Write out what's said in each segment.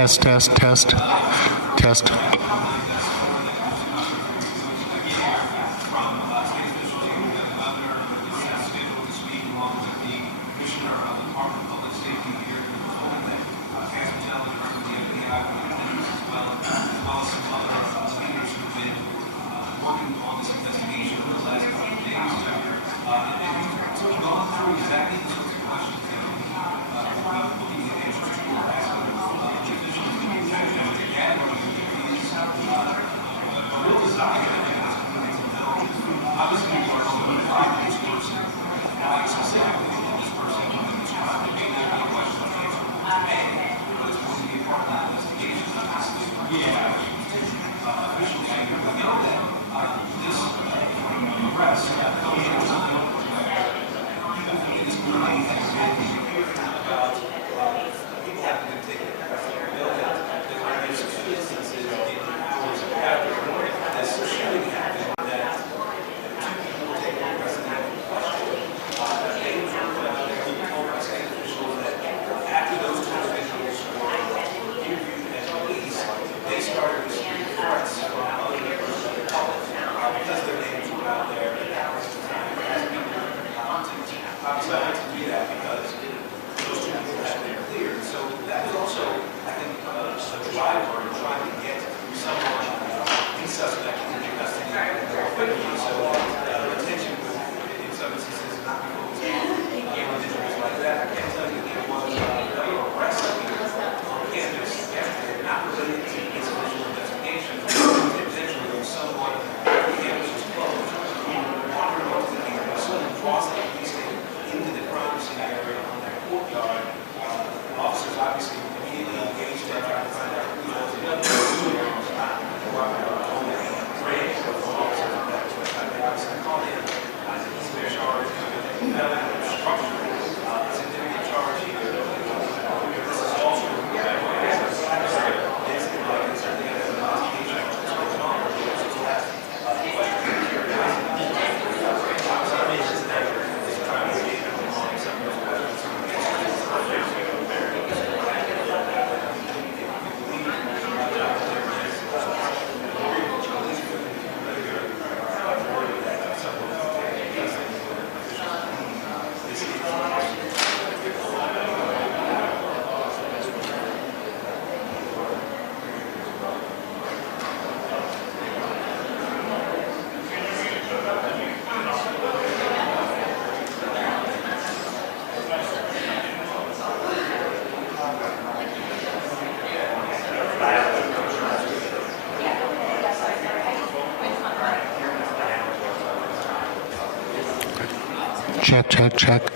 Test, test, test, test. Check, check, check.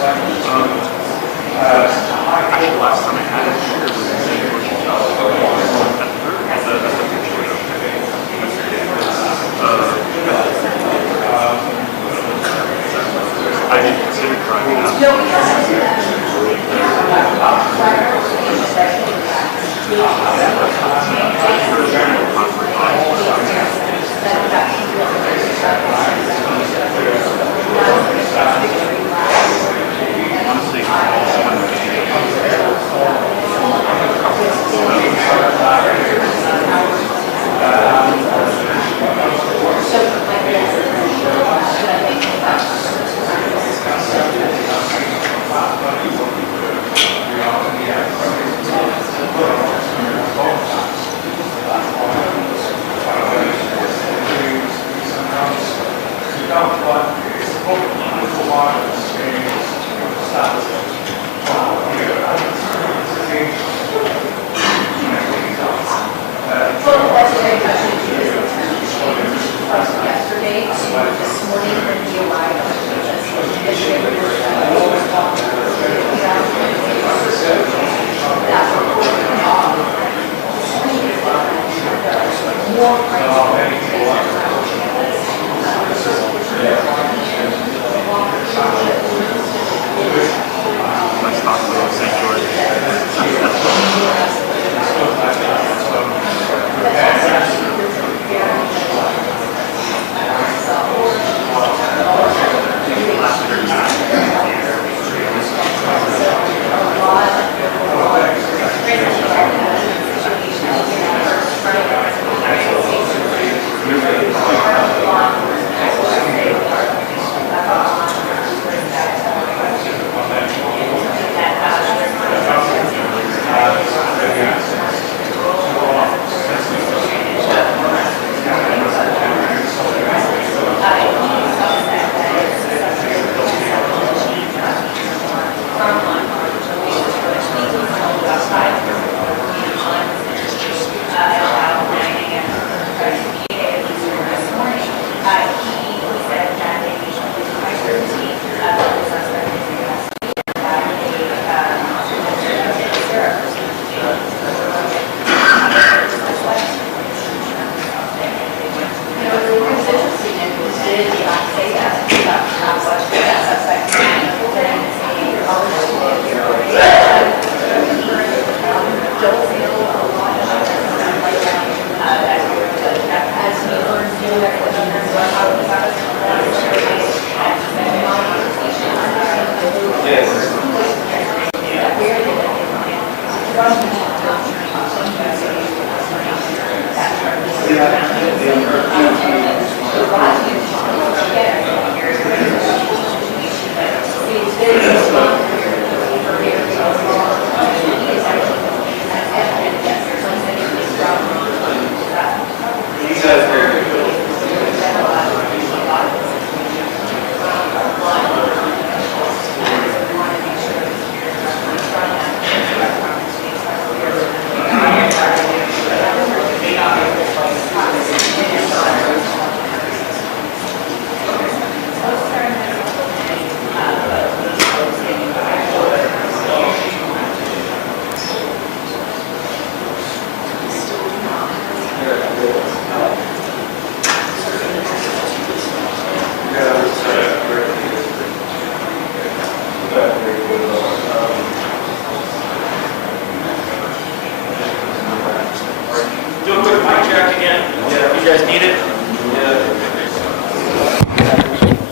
Actually, last time I had it, it was the same portion. That's a picture of I didn't consider driving out.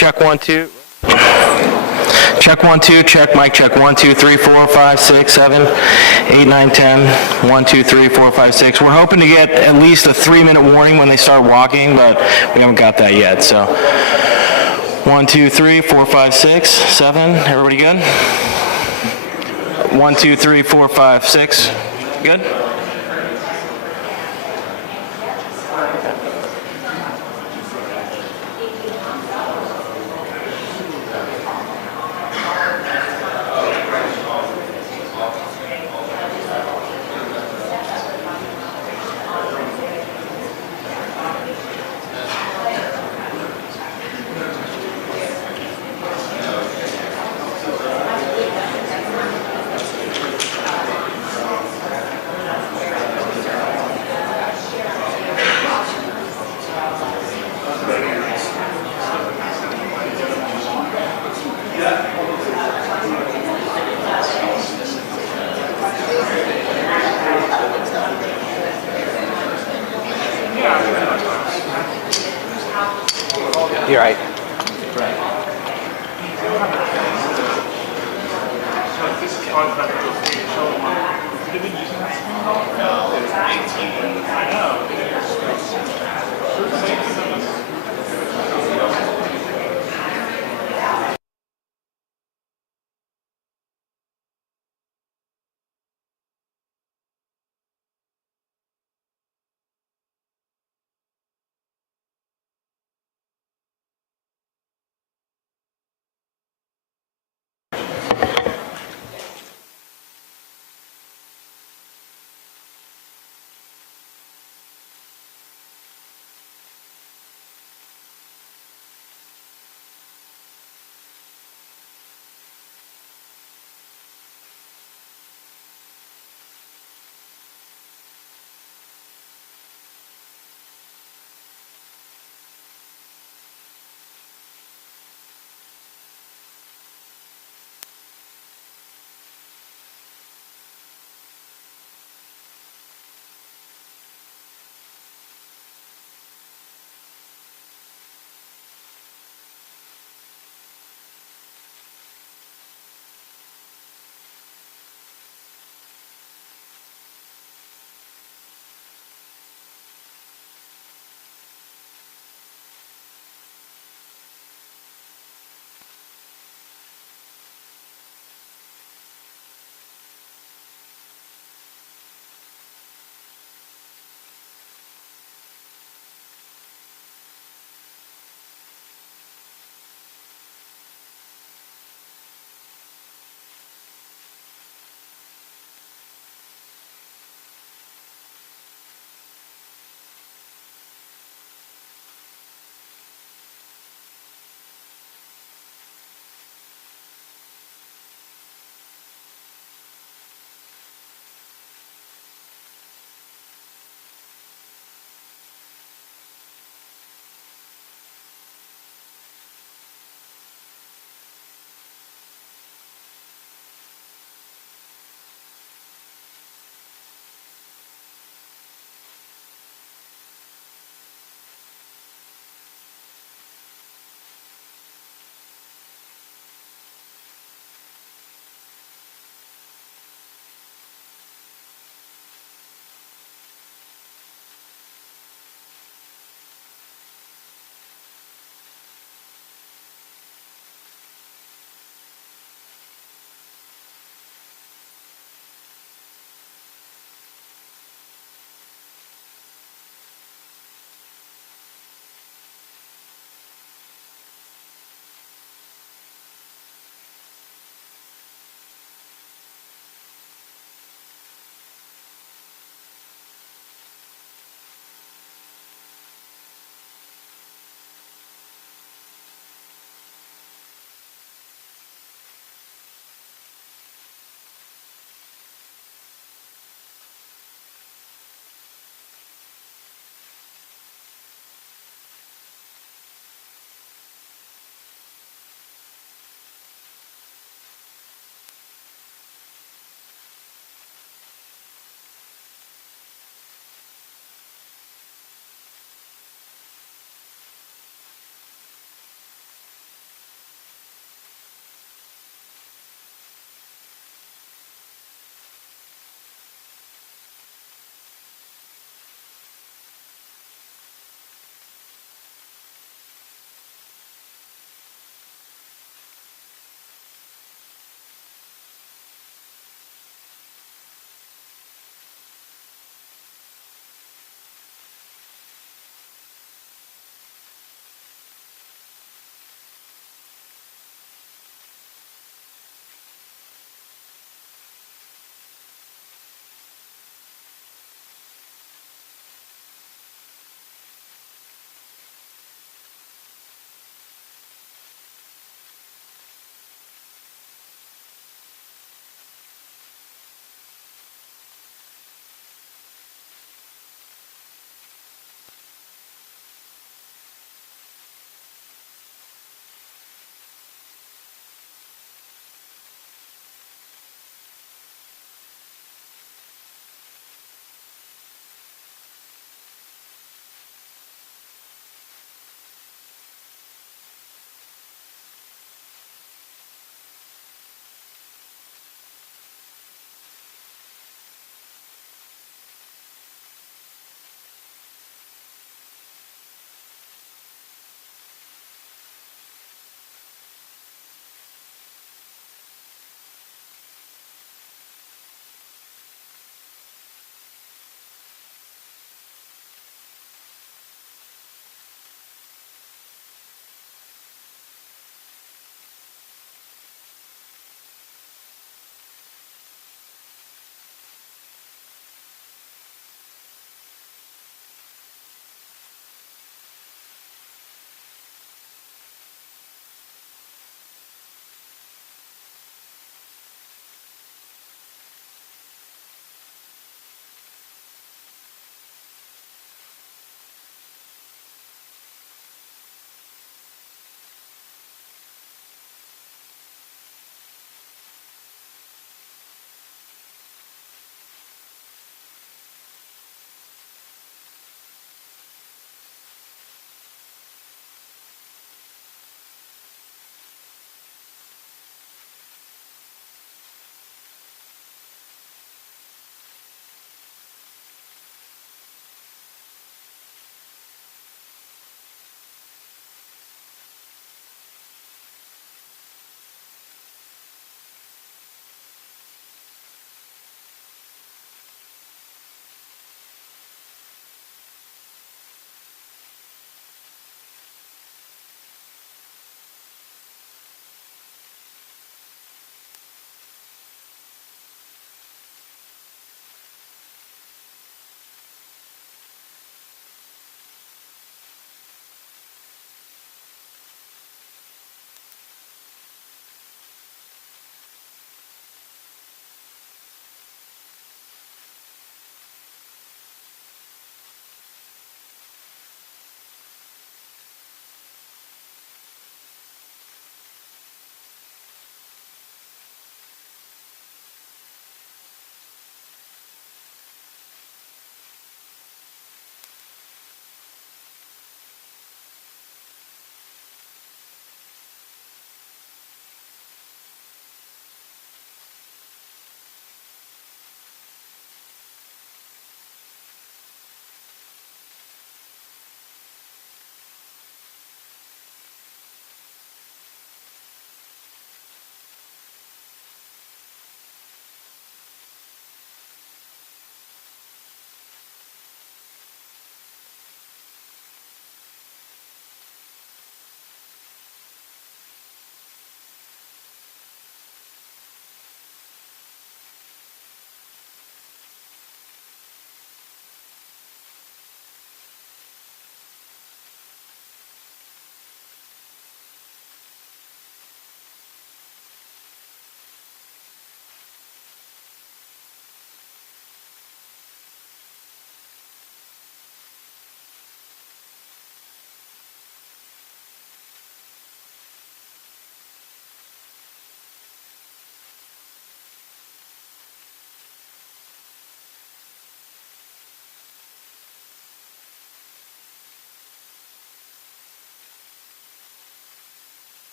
Check 1 2. Check 1 2. Check mic check 1 2 3 4 5 6 7 8 9 10 1 2 3 4 5 6. We're hoping to get at least a 3-minute warning when they start walking, but we haven't got that yet. So 1 2 3 4 5 6 7. Everybody good? 1 2 3 4 5 6. Good? So like this is always about to go through show them what they've been using that screen all no, it's 18. I know.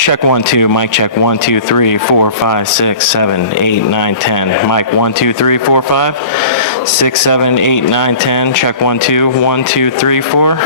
Check 1, 2, mic check 1, 2, 3, 4, 5, 6, 7, 8, 9, 10. Mic 1, 2, 3, 4, 5, 6, 7, 8, 9, 10. Check 1, 2, 1, 2, 3, 4.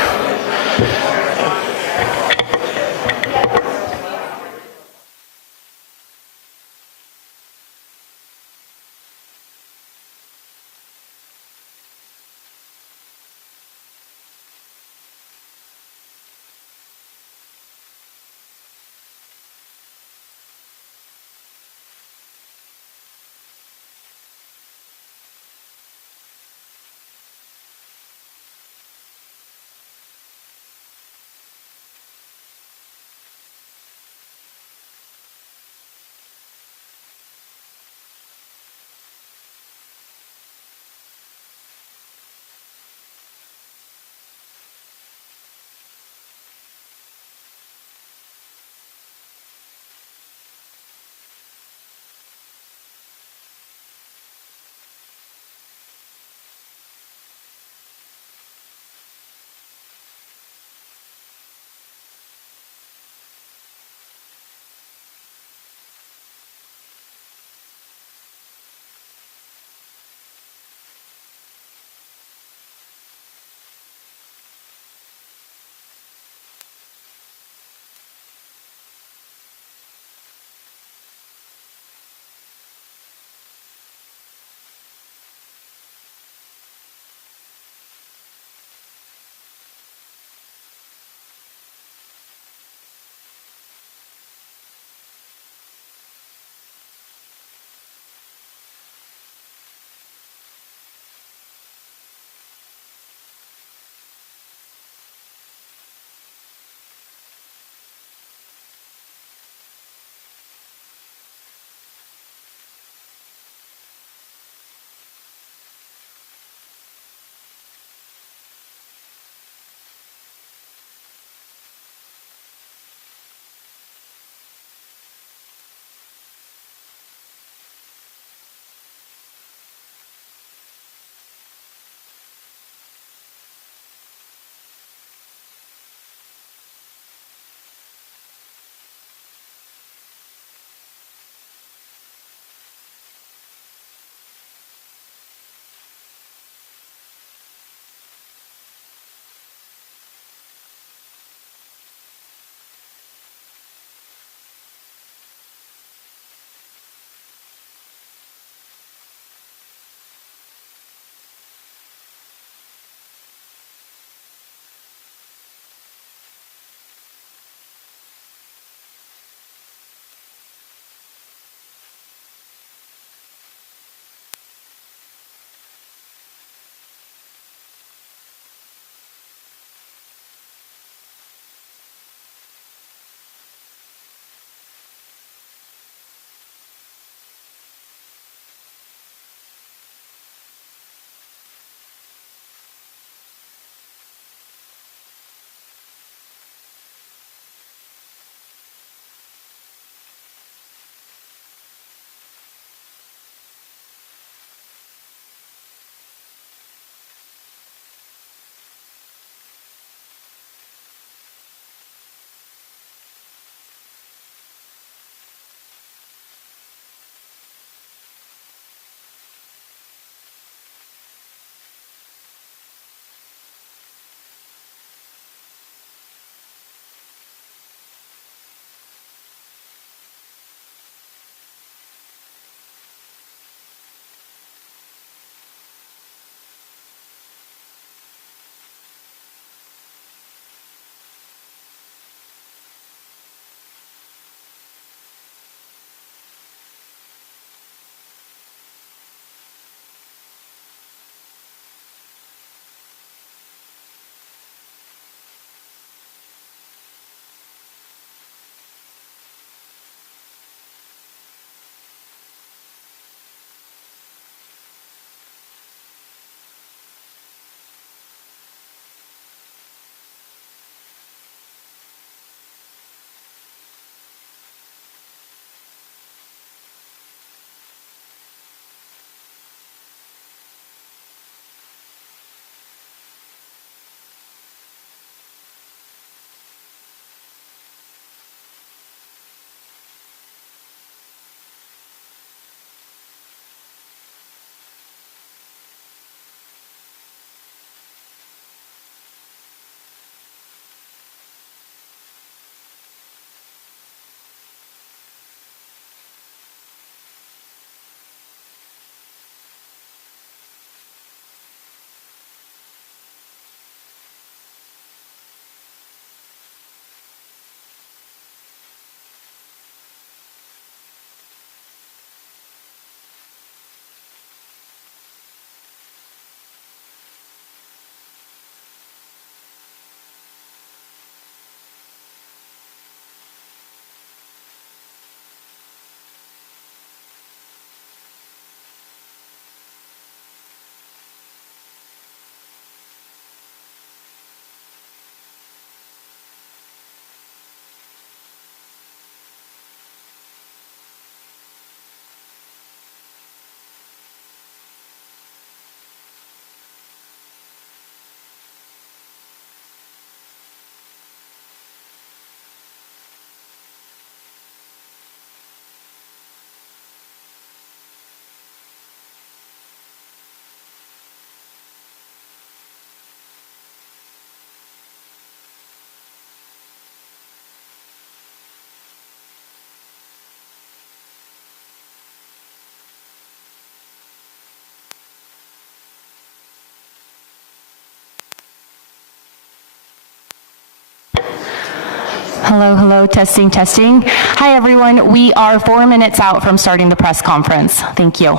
Hello, hello, testing, testing. Hi, everyone. We are 4 minutes out from starting the press conference. Thank you.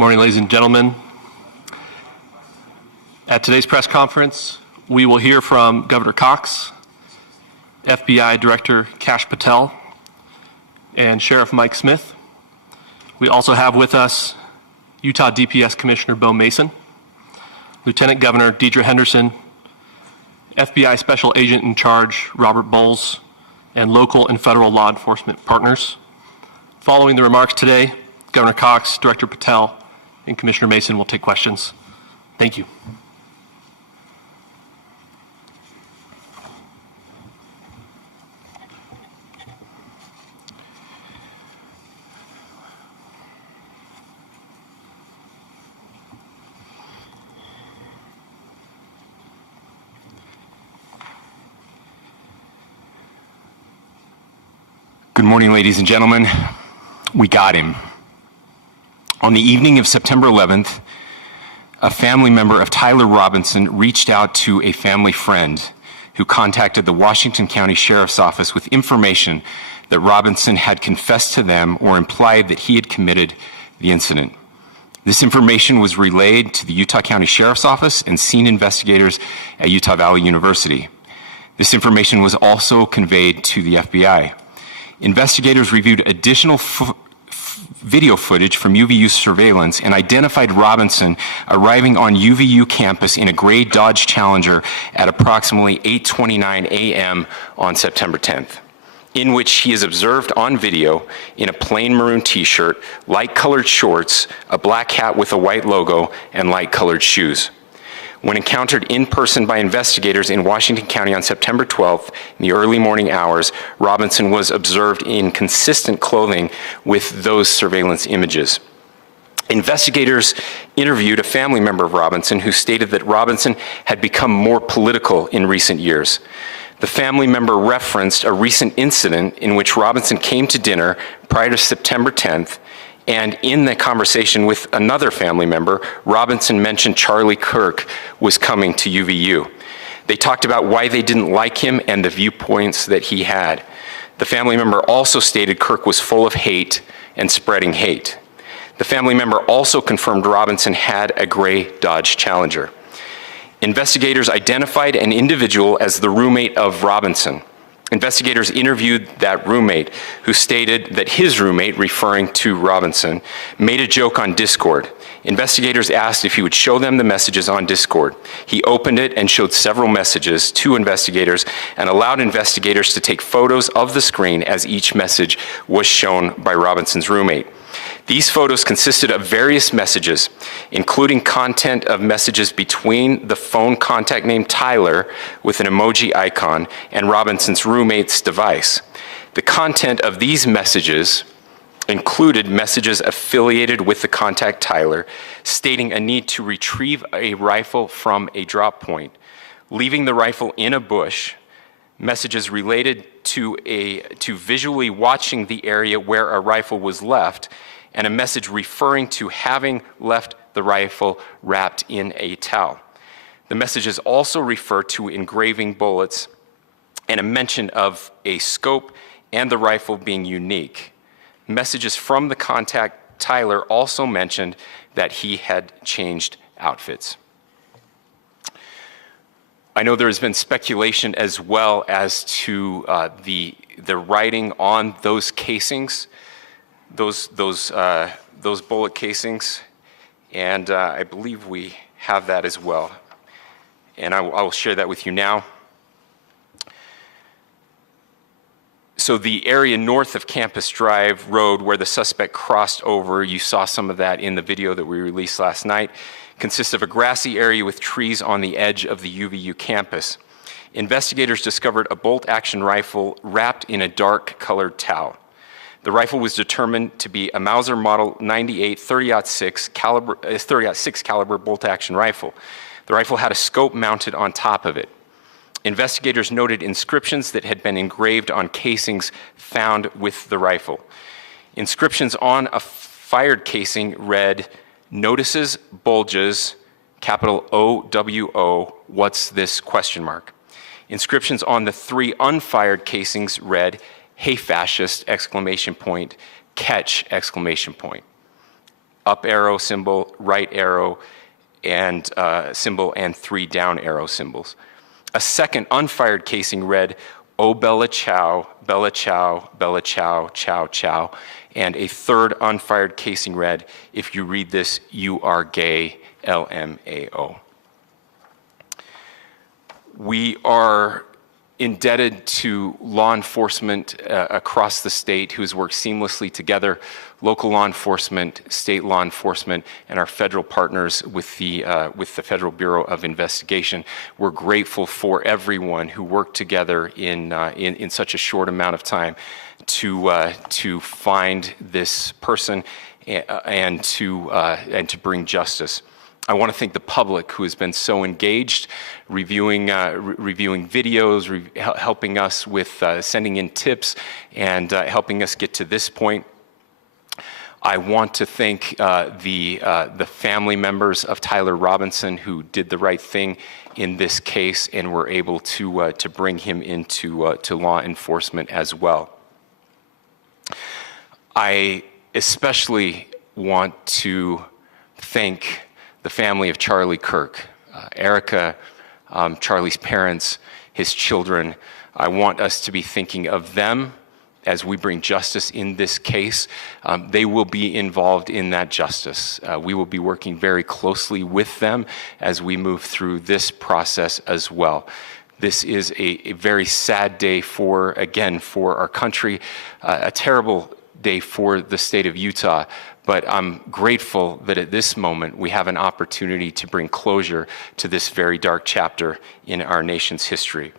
morning, ladies and gentlemen. At today's press conference, we will hear from Governor Cox, FBI Director Kash Patel, and Sheriff Mike Smith. We also have with us Utah DPS Commissioner Bo Mason, Lieutenant Governor Deidre Henderson, FBI Special Agent in Charge Robert Bowles, and local and federal law enforcement partners. Following the remarks today, Governor Cox, Director Patel, and Commissioner Mason will take questions. Thank you. Good morning, ladies and gentlemen. We got him. On the evening of September 11th, a family member of Tyler Robinson reached out to a family friend who contacted the Washington County Sheriff's Office with information that Robinson had confessed to them or implied that he had committed the incident. This information was relayed to the Utah County Sheriff's Office and scene investigators at Utah Valley University. This information was also conveyed to the FBI. Investigators reviewed additional video footage from UVU surveillance and identified Robinson arriving on UVU campus in a gray Dodge Challenger at approximately 8:29 a.m. on September 10th, in which he is observed on video in a plain maroon t-shirt, light-colored shorts, a black hat with a white logo, and light-colored shoes. When encountered in person by investigators in Washington County on September 12th in the early morning hours, Robinson was observed in consistent clothing with those surveillance images. Investigators interviewed a family member of Robinson who stated that Robinson had become more political in recent years. The family member referenced a recent incident in which Robinson came to dinner prior to September 10th, and in the conversation with another family member, Robinson mentioned Charlie Kirk was coming to UVU. They talked about why they didn't like him and the viewpoints that he had. The family member also stated Kirk was full of hate and spreading hate. The family member also confirmed Robinson had a gray Dodge Challenger. Investigators identified an individual as the roommate of Robinson. Investigators interviewed that roommate, who stated that his roommate, referring to Robinson, made a joke on Discord. Investigators asked if he would show them the messages on Discord. He opened it and showed several messages to investigators and allowed investigators to take photos of the screen as each message was shown by Robinson's roommate. These photos consisted of various messages, including content of messages between the phone contact named Tyler with an emoji icon and Robinson's roommate's device. The content of these messages included messages affiliated with the contact Tyler, stating a need to retrieve a rifle from a drop point, leaving the rifle in a bush, messages related to visually watching the area where a rifle was left, and a message referring to having left the rifle wrapped in a towel. The messages also refer to engraving bullets and a mention of a scope and the rifle being unique. Messages from the contact Tyler also mentioned that he had changed outfits. I know there has been speculation as well as to the writing on those casings, those bullet casings, and I believe we have that as well. And I will share that with you now. So the area north of Campus Drive Road where the suspect crossed over, you saw some of that in the video that we released last night, consists of a grassy area with trees on the edge of the UVU campus. Investigators discovered a bolt-action rifle wrapped in a dark-colored towel. The rifle was determined to be a Mauser Model 98 30-06 caliber bolt-action rifle. The rifle had a scope mounted on top of it. Investigators noted inscriptions that had been engraved on casings found with the rifle. Inscriptions on a fired casing read, "Notices, bulges, capital OWO, what's this, question mark." Inscriptions on the 3 unfired casings read, "Hey fascist, exclamation point, catch, exclamation point." up arrow symbol, right arrow, and symbol, and 3 down arrow symbols. A second unfired casing read, "Oh Bella Chow, Bella Chow, Bella Chow, Chow Chow," and a third unfired casing read, "If you read this, you are gay, LMAO." We are indebted to law enforcement across the state who has worked seamlessly together, local law enforcement, state law enforcement, and our federal partners with the Federal Bureau of Investigation. We're grateful for everyone who worked together in such a short amount of time to find this person and to bring justice. I want to thank the public who has been so engaged, reviewing videos, helping us with sending in tips, and helping us get to this point. I want to thank the family members of Tyler Robinson who did the right thing in this case and were able to bring him into to law enforcement as well. I especially want to thank the family of Charlie Kirk, Erica, Charlie's parents, his children. I want us to be thinking of them as we bring justice in this case. They will be involved in that justice. We will be working very closely with them as we move through this process as well. This is a very sad day for our country, a terrible day for the state of Utah. But I'm grateful that at this moment we have an opportunity to bring closure to this very dark chapter in our nation's history.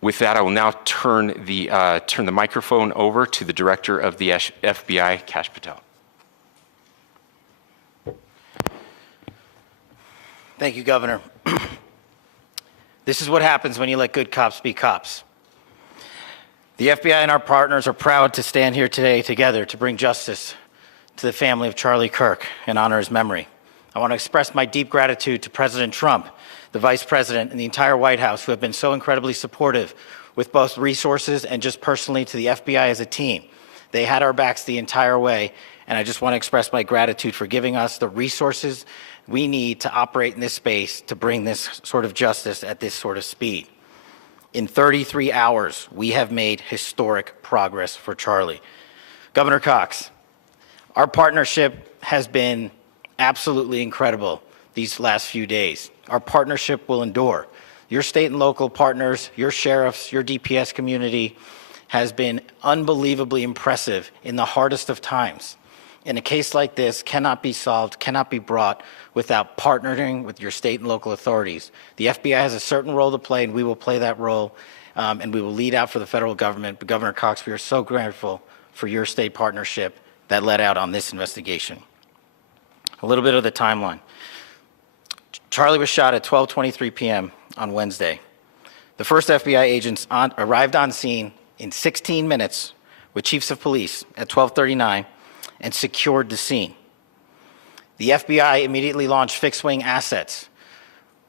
With that, I will now turn the microphone over to the Director of the FBI, Kash Patel. Thank you, Governor. This is what happens when you let good cops be cops. The FBI and our partners are proud to stand here today together to bring justice to the family of Charlie Kirk and honor his memory. I want to express my deep gratitude to President Trump, the Vice President, and the entire White House who have been so incredibly supportive with both resources and just personally to the FBI as a team. They had our backs the entire way, and I just want to express my gratitude for giving us the resources we need to operate in this space to bring this sort of justice at this sort of speed. In 33 hours, we have made historic progress for Charlie. Governor Cox, our partnership has been absolutely incredible these last few days. Our partnership will endure. Your state and local partners, your sheriffs, your DPS community has been unbelievably impressive in the hardest of times. And a case like this cannot be solved, cannot be brought without partnering with your state and local authorities. The FBI has a certain role to play, and we will play that role, and we will lead out for the federal government. But Governor Cox, we are so grateful for your state partnership that led out on this investigation. A little bit of the timeline. Charlie was shot at 12:23 p.m. on Wednesday. The first FBI agents arrived on scene in 16 minutes with chiefs of police at 12:39 and secured the scene. The FBI immediately launched fixed-wing assets.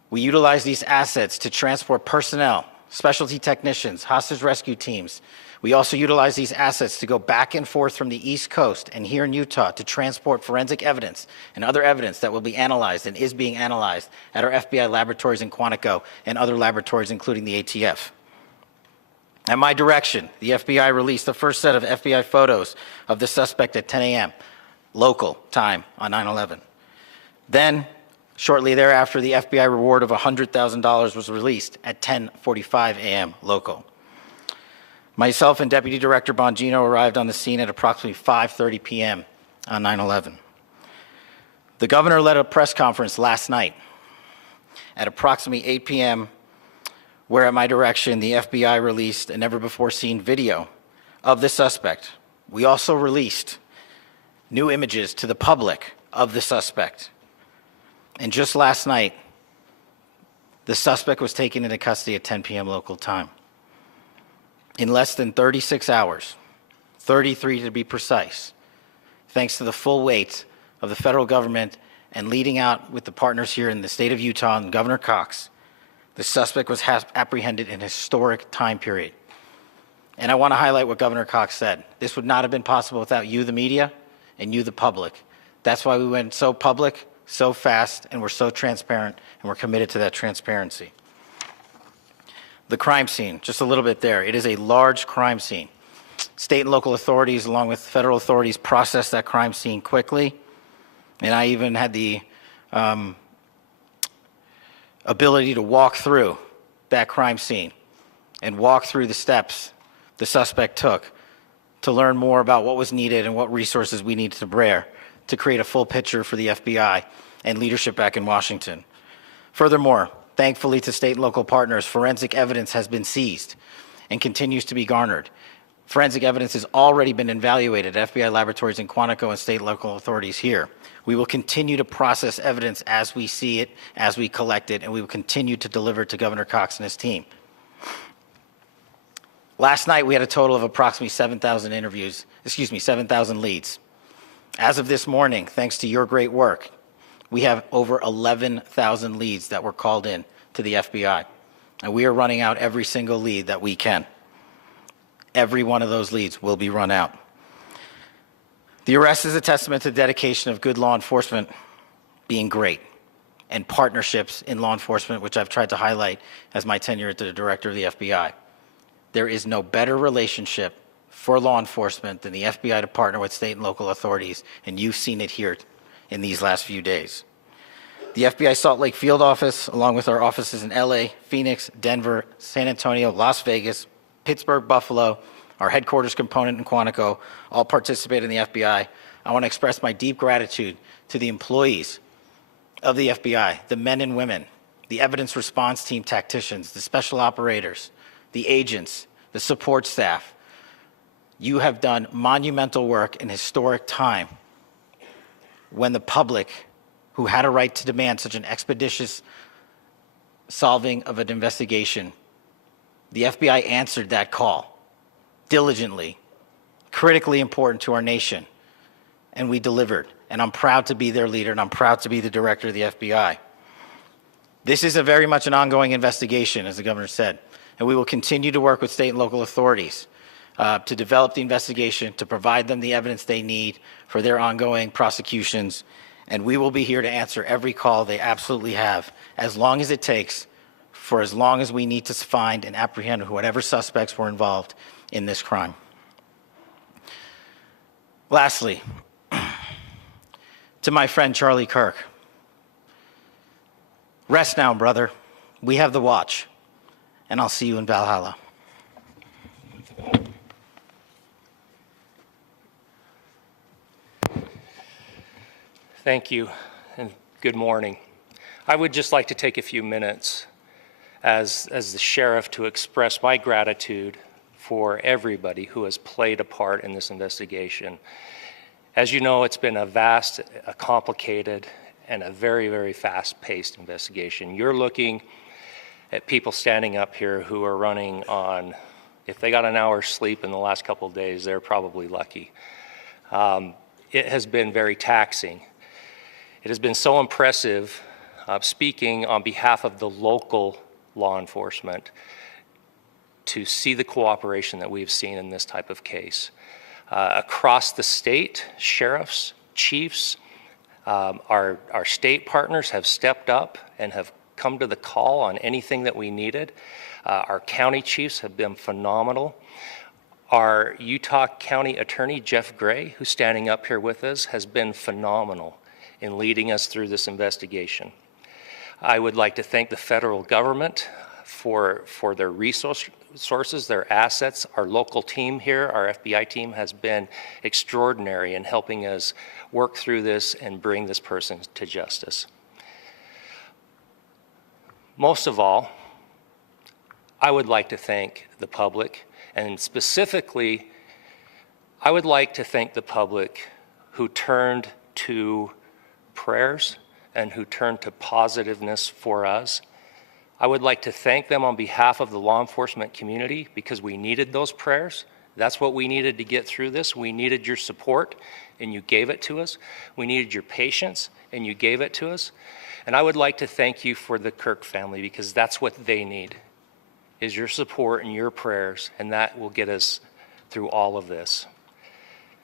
We utilized these assets to transport personnel, specialty technicians, hostage rescue teams. We also utilize these assets to go back and forth from the East Coast and here in Utah to transport forensic evidence and other evidence that will be analyzed and is being analyzed at our FBI laboratories in Quantico and other laboratories, including the ATF. At my direction, the FBI released the first set of FBI photos of the suspect at 10 a.m. local time on 9/11. Then, shortly thereafter, the FBI reward of $100,000 was released at 10:45 a.m. local. Myself and Deputy Director Bongino arrived on the scene at approximately 5:30 p.m. on 9/11. The governor led a press conference last night at approximately 8 p.m., where at my direction, the FBI released a never-before-seen video of the suspect. We also released new images to the public of the suspect. And just last night, the suspect was taken into custody at 10 p.m. local time. In less than 36 hours, 33 to be precise, thanks to the full weight of the federal government and leading out with the partners here in the state of Utah and Governor Cox, the suspect was apprehended in a historic time period. And I want to highlight what Governor Cox said. This would not have been possible without you, the media, and you, the public. That's why we went so public, so fast, and we're so transparent, and we're committed to that transparency. The crime scene, just a little bit there. It is a large crime scene. State and local authorities, along with federal authorities, processed that crime scene quickly. And I even had the ability to walk through that crime scene and walk through the steps the suspect took to learn more about what was needed and what resources we needed to bear to create a full picture for the FBI and leadership back in Washington. Furthermore, thankfully to state and local partners, forensic evidence has been seized and continues to be garnered. Forensic evidence has already been evaluated at FBI laboratories in Quantico and state and local authorities here. We will continue to process evidence as we see it, as we collect it, and we will continue to deliver to Governor Cox and his team. Last night, we had a total of approximately 7,000 leads. As of this morning, thanks to your great work, we have over 11,000 leads that were called in to the FBI, and we are running out every single lead that we can. Every one of those leads will be run out. The arrest is a testament to the dedication of good law enforcement being great and partnerships in law enforcement, which I've tried to highlight as my tenure as the director of the FBI. There is no better relationship for law enforcement than the FBI to partner with state and local authorities, and you've seen it here in these last few days. The FBI Salt Lake field office, along with our offices in LA, Phoenix, Denver, San Antonio, Las Vegas, Pittsburgh, Buffalo, our headquarters component in Quantico, all participate in the FBI. I want to express my deep gratitude to the employees of the FBI, the men and women, the evidence response team tacticians, the special operators, the agents, the support staff. You have done monumental work in historic time when the public, who had a right to demand such an expeditious solving of an investigation, the FBI answered that call diligently, critically important to our nation, and we delivered. And I'm proud to be their leader, and I'm proud to be the director of the FBI. This is very much an ongoing investigation, as the governor said, and we will continue to work with state and local authorities to develop the investigation, to provide them the evidence they need for their ongoing prosecutions, and we will be here to answer every call they absolutely have, as long as it takes, for as long as we need to find and apprehend whatever suspects were involved in this crime. Lastly, to my friend Charlie Kirk, rest now, brother. We have the watch, and I'll see you in Valhalla. Thank you, and good morning. I would just like to take a few minutes as the sheriff to express my gratitude for everybody who has played a part in this investigation. As you know, it's been a vast, a complicated, and a very, very fast-paced investigation. You're looking at people standing up here who are running on, if they got an hour's sleep in the last couple of days, they're probably lucky. It has been very taxing. It has been so impressive, speaking on behalf of the local law enforcement, to see the cooperation that we've seen in this type of case. Across the state, sheriffs, chiefs, our state partners have stepped up and have come to the call on anything that we needed. Our county chiefs have been phenomenal. Our Utah County Attorney, Jeff Gray, who's standing up here with us, has been phenomenal in leading us through this investigation. I would like to thank the federal government for their resources, their assets. Our local team here, our FBI team, has been extraordinary in helping us work through this and bring this person to justice. Most of all, I would like to thank the public, and specifically, I would like to thank the public who turned to prayers and who turned to positiveness for us. I would like to thank them on behalf of the law enforcement community, because we needed those prayers. That's what we needed to get through this. We needed your support, and you gave it to us. We needed your patience, and you gave it to us. And I would like to thank you for the Kirk family, because that's what they need, is your support and your prayers, and that will get us through all of this.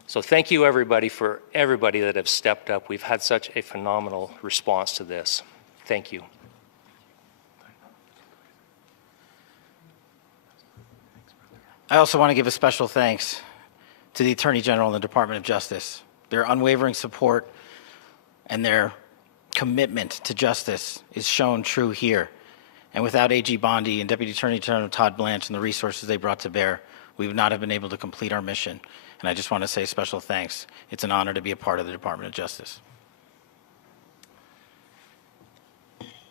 So thank you everybody for everybody that have stepped up. We've had such a phenomenal response to this. Thank you. I also want to give a special thanks to the Attorney General and the Department of Justice. Their unwavering support and their commitment to justice is shown true here. And without AG Bondi and Deputy Attorney General Todd Blanche and the resources they brought to bear, we would not have been able to complete our mission. And I just want to say special thanks. It's an honor to be a part of the Department of Justice.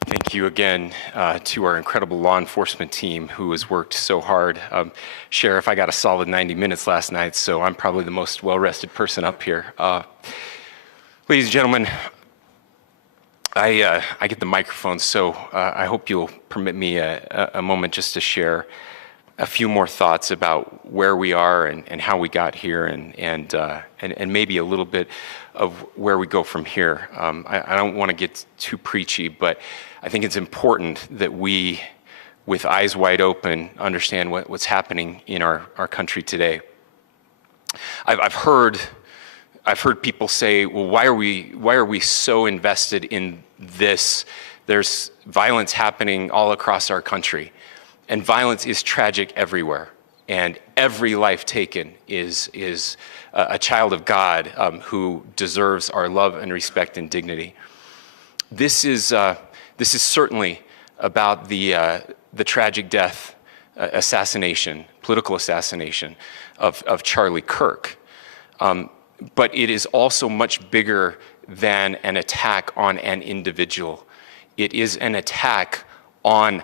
Thank you again to our incredible law enforcement team who has worked so hard. Sheriff, I got a solid 90 minutes last night, so I'm probably the most well-rested person up here. Ladies and gentlemen, I get the microphone, so I hope you'll permit me a moment just to share a few more thoughts about where we are and how we got here and maybe a little bit of where we go from here. I don't want to get too preachy, but I think it's important that we, with eyes wide open, understand what's happening in our country today. I've heard people say, well, why are we so invested in this? There's violence happening all across our country, and violence is tragic everywhere. And every life taken is a child of God who deserves our love and respect and dignity. This is certainly about the tragic death, political assassination of Charlie Kirk. But it is also much bigger than an attack on an individual. It is an attack on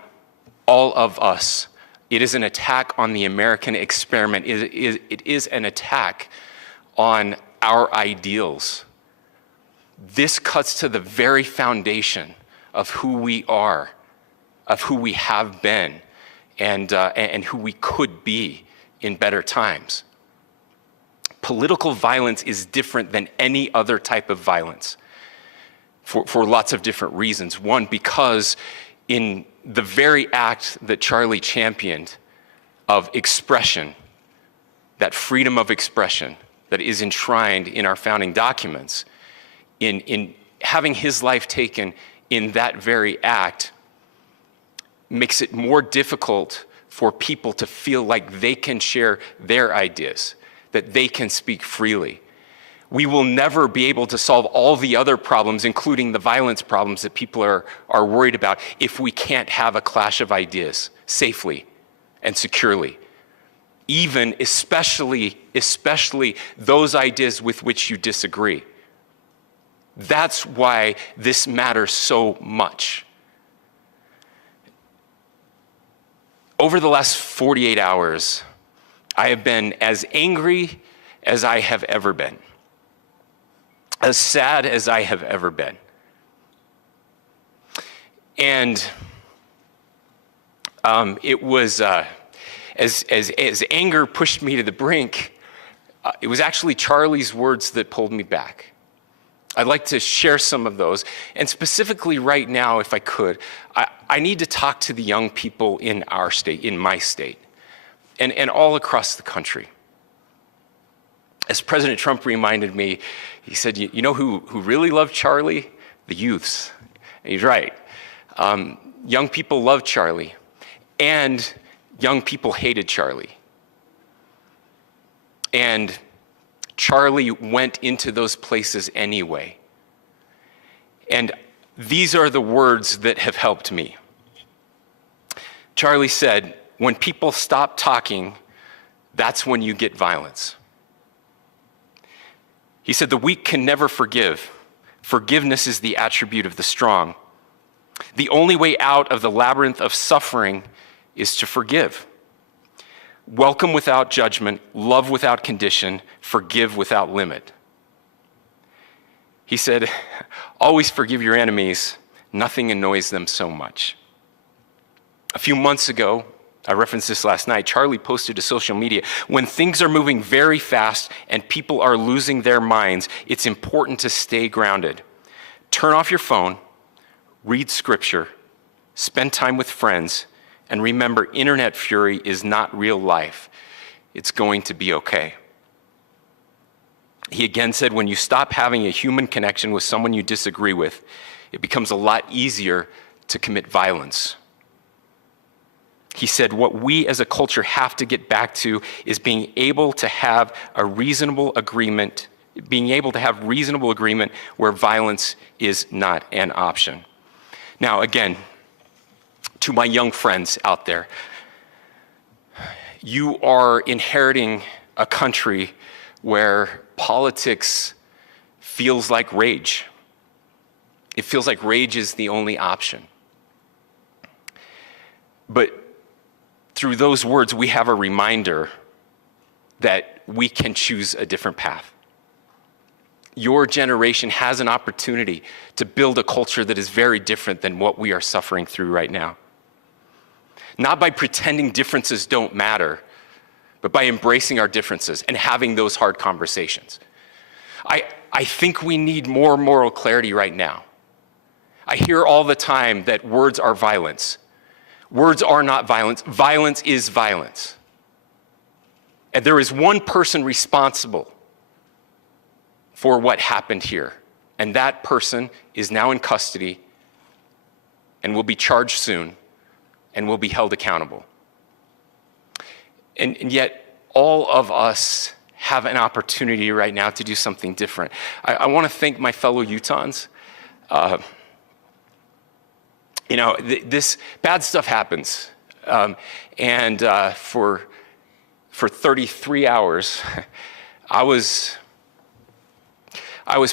all of us. It is an attack on the American experiment. It is an attack on our ideals. This cuts to the very foundation of who we are, of who we have been, and who we could be in better times. Political violence is different than any other type of violence for lots of different reasons. One, because in the very act that Charlie championed of expression, that freedom of expression that is enshrined in our founding documents, in having his life taken in that very act, makes it more difficult for people to feel like they can share their ideas, that they can speak freely. We will never be able to solve all the other problems, including the violence problems that people are worried about, if we can't have a clash of ideas safely and securely. Even, especially those ideas with which you disagree. That's why this matters so much. Over the last 48 hours, I have been as angry as I have ever been, as sad as I have ever been. And it was, as anger pushed me to the brink, it was actually Charlie's words that pulled me back. I'd like to share some of those. And specifically right now, if I could, I need to talk to the young people in our state, in my state, and all across the country. As President Trump reminded me, he said, you know who really loved Charlie? The youths. And he's right. Young people loved Charlie, and young people hated Charlie. And Charlie went into those places anyway. And these are the words that have helped me. Charlie said, when people stop talking, that's when you get violence. He said, the weak can never forgive. Forgiveness is the attribute of the strong. The only way out of the labyrinth of suffering is to forgive. Welcome without judgment, love without condition, forgive without limit. He said, always forgive your enemies. Nothing annoys them so much. A few months ago, I referenced this last night, Charlie posted to social media, when things are moving very fast and people are losing their minds, it's important to stay grounded. Turn off your phone, read scripture, spend time with friends, and remember, internet fury is not real life. It's going to be okay. He again said, when you stop having a human connection with someone you disagree with, it becomes a lot easier to commit violence. He said, what we as a culture have to get back to is being able to have a reasonable agreement, where violence is not an option. Now, again, to my young friends out there, you are inheriting a country where politics feels like rage. It feels like rage is the only option. But through those words, we have a reminder that we can choose a different path. Your generation has an opportunity to build a culture that is very different than what we are suffering through right now. Not by pretending differences don't matter, but by embracing our differences and having those hard conversations. I think we need more moral clarity right now. I hear all the time that words are violence. Words are not violence. Violence is violence. And there is one person responsible for what happened here. And that person is now in custody and will be charged soon and will be held accountable. And yet, all of us have an opportunity right now to do something different. I want to thank my fellow Utahns. This bad stuff happens. For 33 hours, I was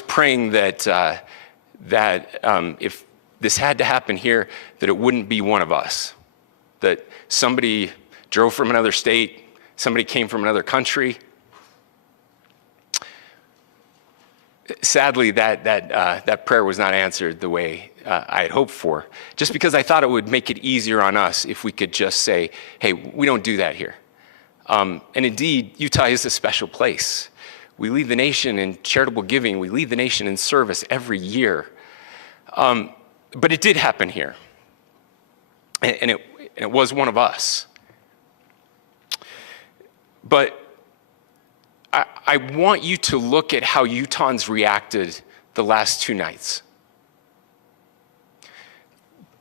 praying that if this had to happen here, that it wouldn't be one of us. That somebody drove from another state, somebody came from another country. Sadly, that prayer was not answered the way I had hoped for, just because I thought it would make it easier on us if we could just say, hey, we don't do that here. And indeed, Utah is a special place. We lead the nation in charitable giving. We lead the nation in service every year. But it did happen here. And it was one of us. But I want you to look at how Utahns reacted the last 2 nights.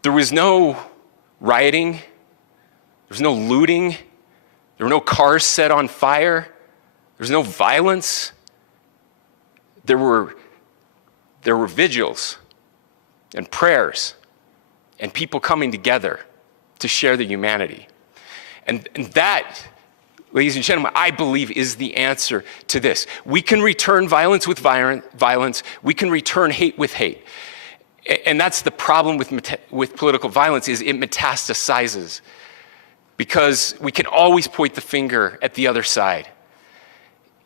There was no rioting. There was no looting. There were no cars set on fire. There was no violence. There were vigils and prayers and people coming together to share the humanity. And that, ladies and gentlemen, I believe is the answer to this. We can return violence with violence. We can return hate with hate. And that's the problem with political violence, is it metastasizes, because we can always point the finger at the other side.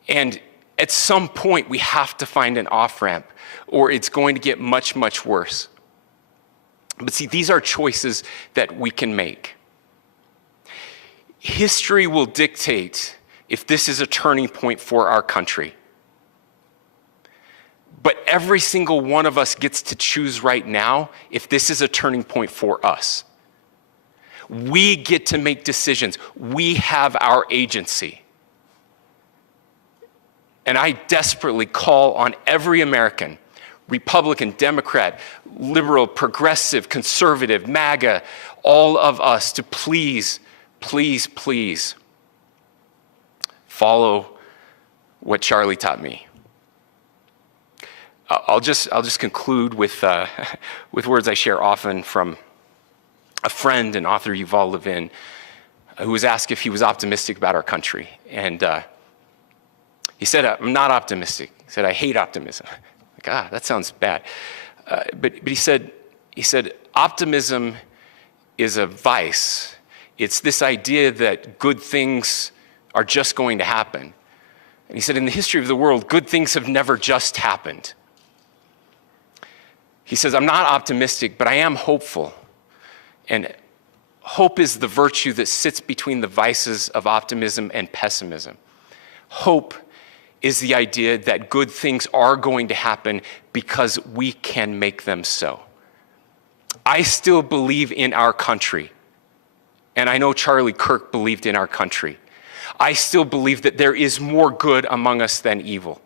And at some point, we have to find an off-ramp, or it's going to get much, much worse. But see, these are choices that we can make. History will dictate if this is a turning point for our country. But every single one of us gets to choose right now if this is a turning point for us. We get to make decisions. We have our agency. And I desperately call on every American, Republican, Democrat, liberal, progressive, conservative, MAGA, all of us to please, please, please follow what Charlie taught me. I'll just conclude with words I share often from a friend and author, Yuval Levin, who was asked if he was optimistic about our country. And he said, I'm not optimistic. He said, I hate optimism. Like, that sounds bad. But he said, optimism is a vice. It's this idea that good things are just going to happen. And he said, in the history of the world, good things have never just happened. He says, I'm not optimistic, but I am hopeful. And hope is the virtue that sits between the vices of optimism and pessimism. Hope is the idea that good things are going to happen because we can make them so. I still believe in our country. And I know Charlie Kirk believed in our country. I still believe that there is more good among us than evil.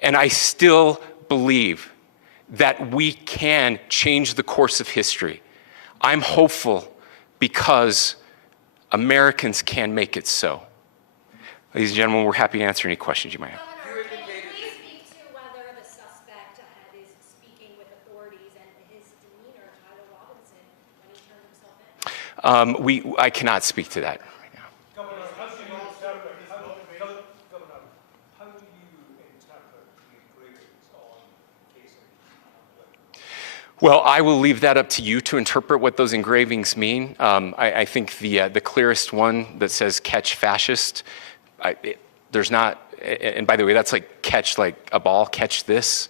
And I still believe that we can change the course of history. I'm hopeful because Americans can make it so. Ladies and gentlemen, we're happy to answer any questions you might have. Governor, can you speak to whether the suspect is speaking with authorities and his demeanor, Tyler Robinson, when he turned himself in? I cannot speak to that right now. Governor, how do you interpret the engravings on casing? Well, I will leave that up to you to interpret what those engravings mean. I think the clearest one that says "catch fascist," there's not, and by the way, that's like catch like a ball, catch this.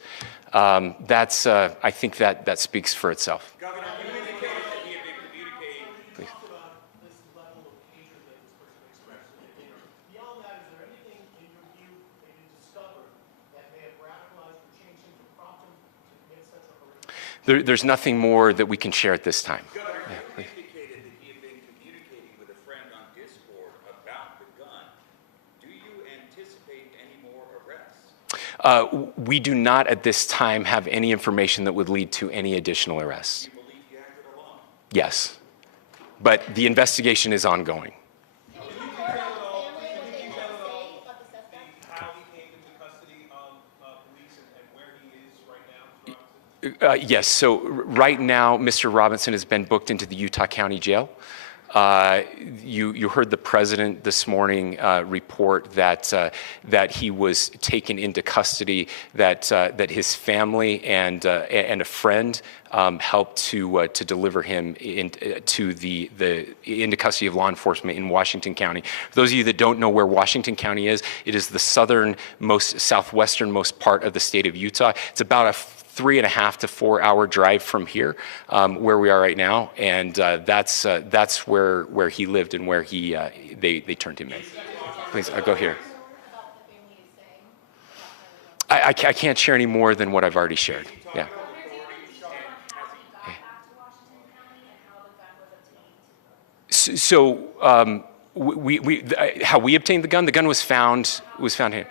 That's I think that speaks for itself. Governor, you indicated that he had been communicating. Please. Talk about this level of hatred that this person expressed in the dinner. Beyond that, is there anything in your view that you discovered that may have radicalized or changed him to prompt him to commit such a horrific? There's nothing more that we can share at this time. Governor, you indicated that he had been communicating with a friend on Discord about the gun. Do you anticipate any more arrests? We do not at this time have any information that would lead to any additional arrests. Do you believe he acted alone? Yes, but the investigation is ongoing. How he came into custody of police and where he is right now? Yes, so right now, Mr. Robinson has been booked into the Utah County Jail. You heard the president this morning report that he was taken into custody, that his family and a friend helped to deliver him into custody of law enforcement in Washington County. For those of you that don't know where Washington County is, it is the southwesternmost part of the state of Utah. It's about a 3.5 to 4 hour drive from here, where we are right now, and that's where he lived and where they turned him in. Please, I'll go here. I can't share any more than what I've already shared. Yeah. So how we obtained the gun? The gun was found here.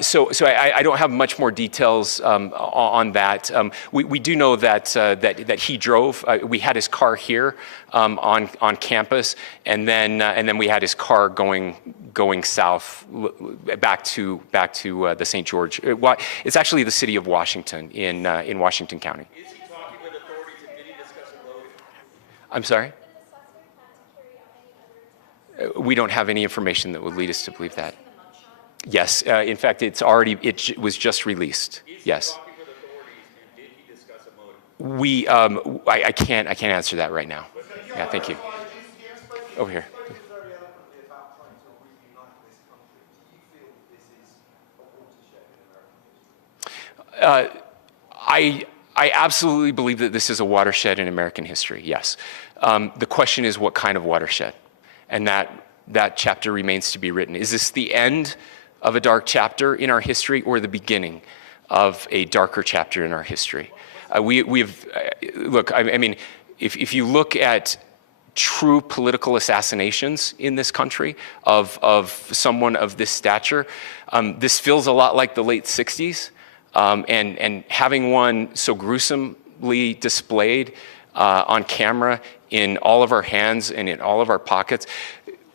So I don't have much more details on that. We do know that he drove. We had his car here on campus, and then we had his car going south back to the St. George. It's actually the city of Washington in Washington County. Is he talking with authorities and did he discuss a motive? I'm sorry? We don't have any information that would lead us to believe that. Yes, in fact, it was just released. Yes. Is he talking with authorities and did he discuss a motive? I can't answer that right now. Yeah, thank you. Over here. I absolutely believe that this is a watershed in American history, yes. The question is what kind of watershed? And that chapter remains to be written. Is this the end of a dark chapter in our history or the beginning of a darker chapter in our history? Look, I mean, if you look at true political assassinations in this country of someone of this stature, this feels a lot like the late 60s. And having one so gruesomely displayed on camera in all of our hands and in all of our pockets,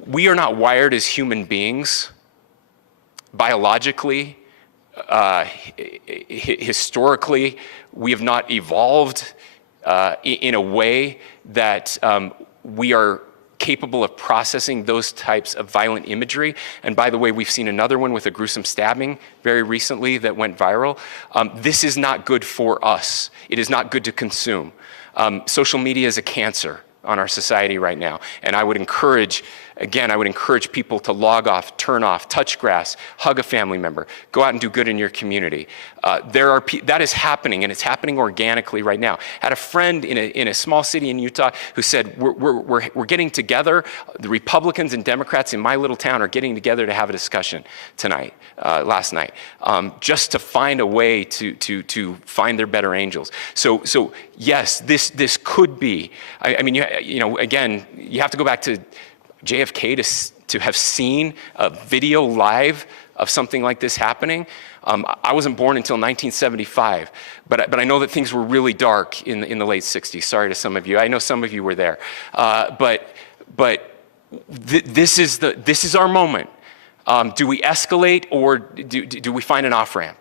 we are not wired as human beings biologically, historically. We have not evolved in a way that we are capable of processing those types of violent imagery. And by the way, we've seen another one with a gruesome stabbing very recently that went viral. This is not good for us. It is not good to consume. Social media is a cancer on our society right now. And I would encourage people to log off, turn off, touch grass, hug a family member, go out and do good in your community. That is happening, and it's happening organically right now. I had a friend in a small city in Utah who said, we're getting together, the Republicans and Democrats in my little town are getting together to have a discussion last night, just to find a way to find their better angels. So yes, this could be, I mean, again, you have to go back to JFK to have seen a video live of something like this happening. I wasn't born until 1975, but I know that things were really dark in the late 60s. Sorry to some of you. I know some of you were there. This is our moment. Do we escalate, or do we find an off-ramp?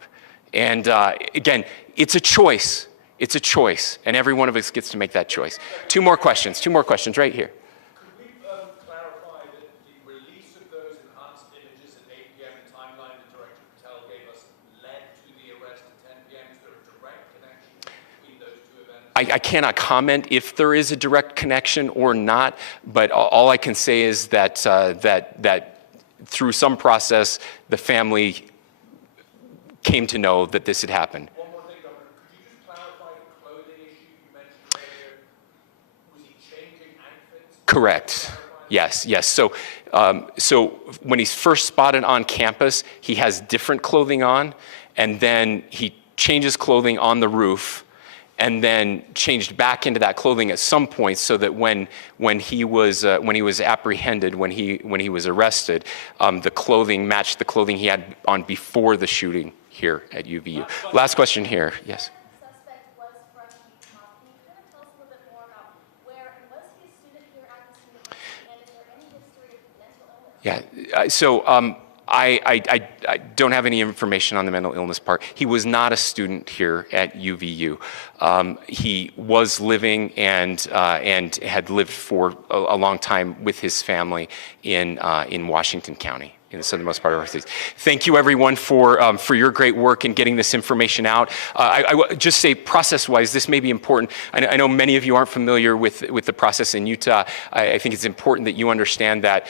And again, it's a choice. It's a choice, and every one of us gets to make that choice. Two more questions right here. Could we clarify that the release of those enhanced images at 8 p.m., the timeline that Director Patel gave us, led to the arrest at 10 p.m.? Is there a direct connection between those two events? I cannot comment if there is a direct connection or not, but all I can say is that through some process, the family came to know that this had happened. One more thing, Governor. Could you just clarify the clothing issue you mentioned earlier? Was he changing outfits? Correct. Yes. So when he's first spotted on campus, he has different clothing on, and then he changes clothing on the roof, and then changed back into that clothing at some point, so that when he was apprehended, when he was arrested, the clothing matched the clothing he had on before the shooting here at UVU. Last question here. Yes. Suspect was from Utah. Can you kind of tell us a little bit more about where, and was he a student here at this university, and is there any history of mental illness? Yeah. So I don't have any information on the mental illness part. He was not a student here at UVU. He was living and had lived for a long time with his family in Washington County, in the southernmost part of our state. Thank you, everyone, for your great work in getting this information out. I would just say, process-wise, this may be important. I know many of you aren't familiar with the process in Utah. I think it's important that you understand that.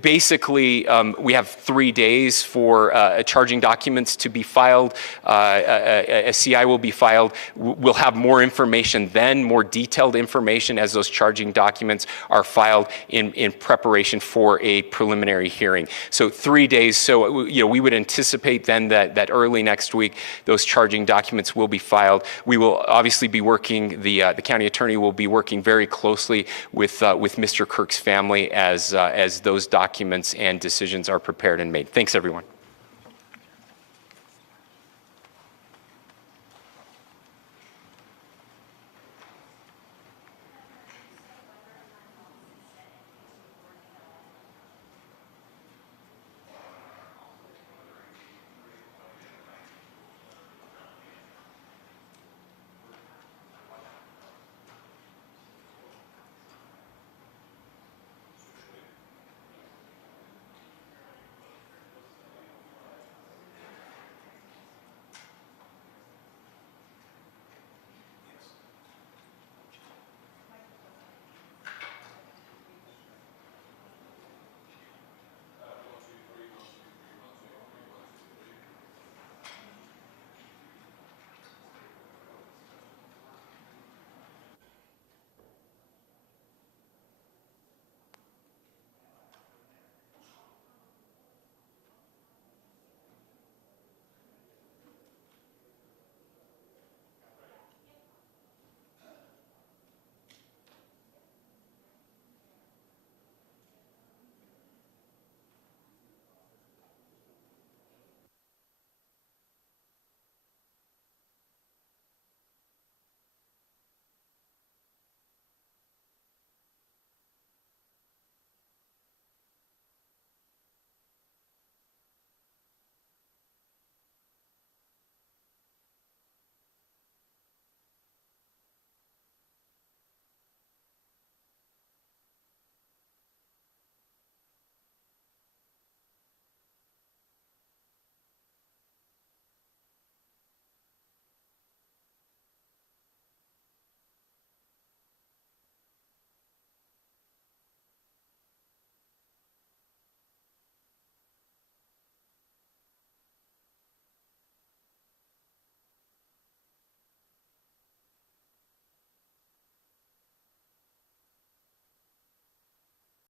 Basically, we have 3 days for charging documents to be filed. A CI will be filed. We'll have more information then, more detailed information as those charging documents are filed in preparation for a preliminary hearing. So 3 days. So we would anticipate then that early next week those charging documents will be filed. We will obviously be working. The county attorney will be working very closely with Mr. Kirk's family as those documents and decisions are prepared and made. Thanks, everyone.